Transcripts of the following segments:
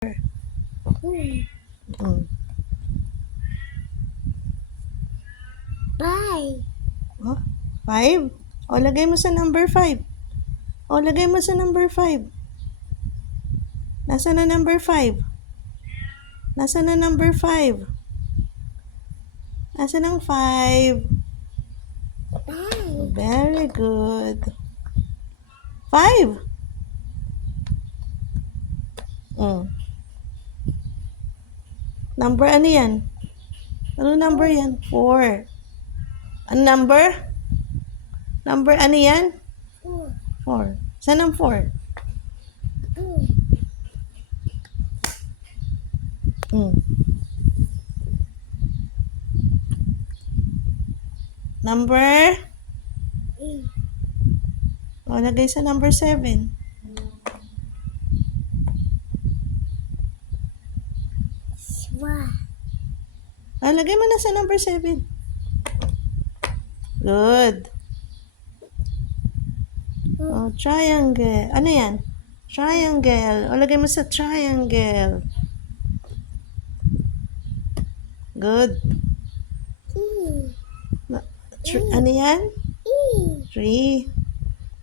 Mm. Bye. Oh, 5? O, lagay mo sa number 5. O, lagay mo sa number 5. Nasaan na number 5? Nasaan na number 5? Nasaan ang 5? Bye. Very good. 5. Number ano yan? Ano number yan? 4. Ano number? Number ano yan? 4. Saan ang 4? Number? O, lagay sa number 7. O, lagay mo na sa number 7. Good. O, triangle. Ano yan? Triangle. O, lagay mo sa triangle. Good. Ano yan? 3.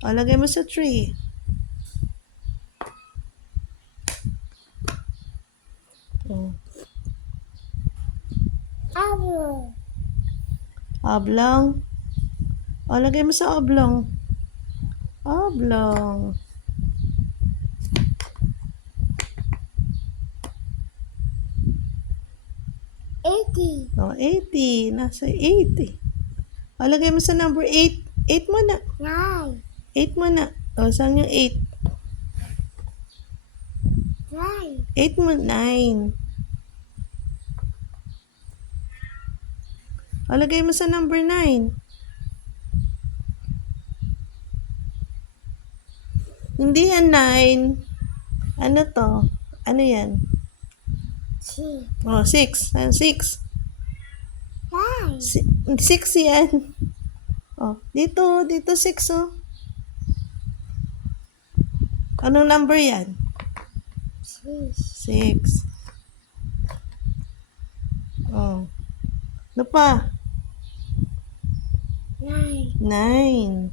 O, lagay mo sa 3. Oblong. O, lagay mo sa oblong. Oblong. O, 80. Nasa 80. O, lagay mo sa number 8. 8 mo na. 8 mo na. O, saan yung 8? 8 mo, 9. O, lagay mo sa number 9. Hindi yan 9. Ano to? Ano yan? O, 6. 6. 6 yan. O, dito 6 oh. Anong number yan? 6. Oh. Ano pa? 9.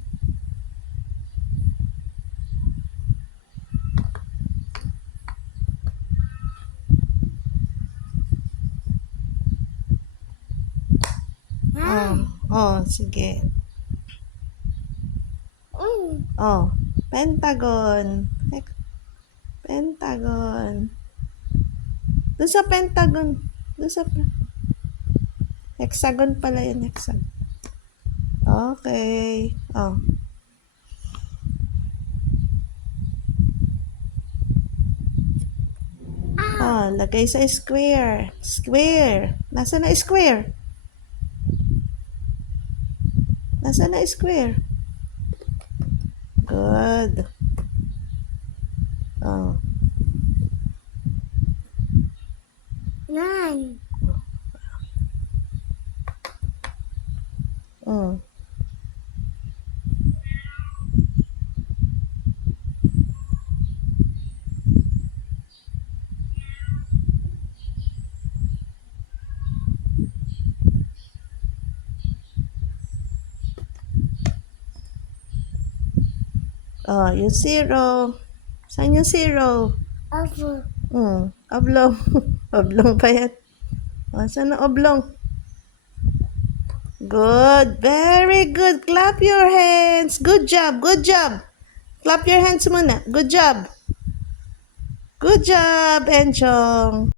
Oh, sige. Oh, pentagon. Pentagon. Doon sa pentagon. Doon sa hexagon pala yun, hexagon. Okay. Oh. Oh, lagay sa square. Square. Nasaan na square? Nasaan na square? Good. Oh. 9. Mm. Oh, yung 0. Saan yung 0? Oblong. Oblong pa yan. Oh, saan ang oblong? Good. Very good. Clap your hands. Good job. Good job. Clap your hands muna. Good job. Good job, Enchong.